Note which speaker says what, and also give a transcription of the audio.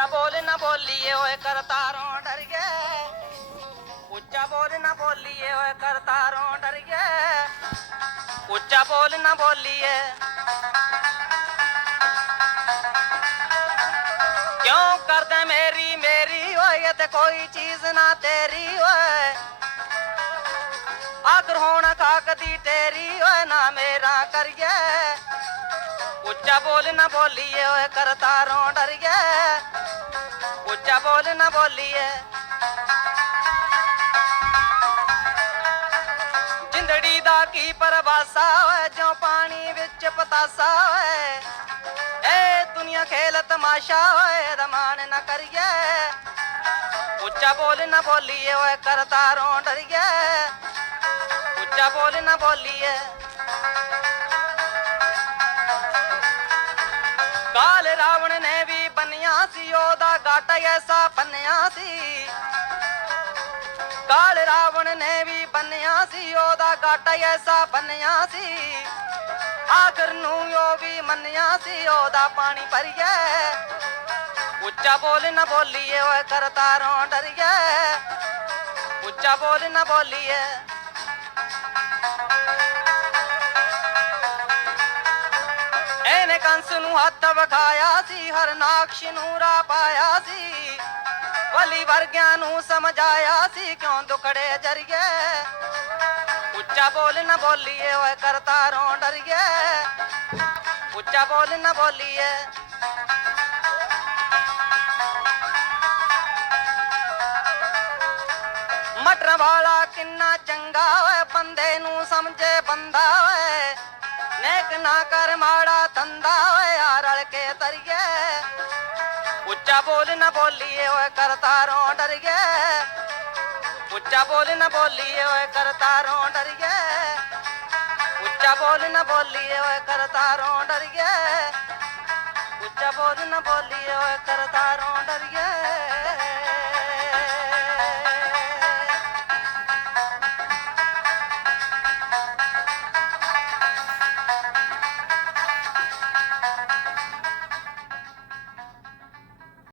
Speaker 1: ਉੱਚਾ ਬੋਲ ਨਾ ਬੋਲੀਏ ਓਏ ਕਰਤਾਰੋਂ ਡਰ ਗਏ ਉੱਚਾ ਬੋਲ ਨਾ ਬੋਲੀਏ ਓਏ ਕਰਤਾਰੋਂ ਡਰ ਗਏ ਉੱਚਾ ਬੋਲ ਨਾ ਬੋਲੀਏ। ਕਿਉਂ ਕਰਦਾ ਮੇਰੀ ਮੇਰੀ ਓਏ ਤੇ ਕੋਈ ਚੀਜ਼ ਨਾ ਤੇਰੀ ਓਏ। ਆਦਰ ਹੋਣਾ ਕਾਕ ਦੀ ਤੇਰੀ ਓਏ ਨਾ ਮੇਰਾ ਕਰੀਏ। ਉੱਚਾ ਬੋਲ ਨਾ ਬੋਲੀਏ ਓਏ ਕਰਤਾਰੋਂ ਡਰ ਗਏ ਬੋਲ ਨਾ ਬੋਲੀਏ। ਜਿੰਦੜੀ ਦਾ ਕੀ ਪਰਵਾਸਾ ਓਏ ਜੋ ਪਾਣੀ ਵਿੱਚ ਪਤਾਸਾ ਓਏ। ਏ ਦੁਨੀਆ ਖੇਲ ਤਮਾਸ਼ਾ ਓਏ, ਰਮਾਨ ਨਾ ਕਰੀਏ। ਉੱਚਾ ਬੋਲ ਨਾ ਬੋਲੀਏ ਓਏ, ਕਰਤਾਰੋਂ ਡਰੀਏ। ਉੱਚਾ ਬੋਲ ਨਾ ਬੋਲੀਏ। ਕਾਲ ਰਾਵਣ ਨੇ ਵੀ ਬੰਨਿਆ ਸੀ, ਉਹ ਗਾਟਾ ਐਸਾ ਪੰਨਿਆ ਸੀ। ਕਾਲ ਰਾਵਣ ਨੇ ਵੀ ਬੰਨਿਆ ਸੀ, ਉਹਦਾ ਗਾਟਾ ਐਸਾ ਬੰਨਿਆ ਸੀ। ਆਖਰ ਨੂੰ ਉਹ ਵੀ ਮੰਨਿਆ ਸੀ, ਉਹਦਾ ਪਾਣੀ ਭਰੀਏ। ਉੱਚਾ ਬੋਲ ਨਾ ਬੋਲੀਏ, ਓਏ ਕਰਤਾਰੋਂ ਡਰੀਏ। ਉੱਚਾ ਬੋਲ ਨਾ ਬੋਲੀਏ। ਕੰਸ ਨੂੰ ਹੱਥ ਵਿਖਾਇਆ ਸੀ ਹਰਨਾਕਸ਼ ਨੂੰ ਰਾ ਪਾਇਆ ਸੀ। ਵਲੀ ਵਰਗਿਆਂ ਨੂੰ ਸਮਝਾਇਆ ਸੀ, ਕਿਉਂ ਦੁਖੜੇ ਜਰੀਏ। ਉੱਚਾ ਬੋਲ ਨਾ ਬੋਲੀਏ, ਓਏ ਕਰਤਾਰੋਂ ਡਰੀਏ। ਉੱਚਾ ਬੋਲ ਨਾ ਬੋਲੀਏ। ਮਟਰ ਵਾਲਾ ਕਿੰਨਾ ਚੰਗਾ ਓਏ, ਬੰਦੇ ਨੂੰ ਸਮਝੇ ਬੰਦਾ ਓਏ। ਨੇਕ ਨਾ ਕਰ ਮਾੜਾ ਧੰਦਾ ਓਏ, ਆ ਰਲ ਕੇ ਤਰੀਏ ਉੱਚਾ ਬੋਲ ਨਾ ਬੋਲੀਏ, ਓਏ ਕਰਤਾਰੋਂ ਡਰੀਏ। ਉੱਚਾ ਬੋਲ ਨਾ ਬੋਲੀਏ, ਓਏ ਕਰਤਾਰੋਂ ਡਰੀਏ। ਉੱਚਾ ਬੋਲ ਨਾ ਬੋਲੀਏ, ਓਏ ਕਰਤਾਰੋਂ ਡਰੀਏ। ਉੱਚਾ ਬੋਲ ਨਾ ਬੋਲੀਏ, ਓਏ ਕਰਤਾਰੋਂ ਡਰੀਏ।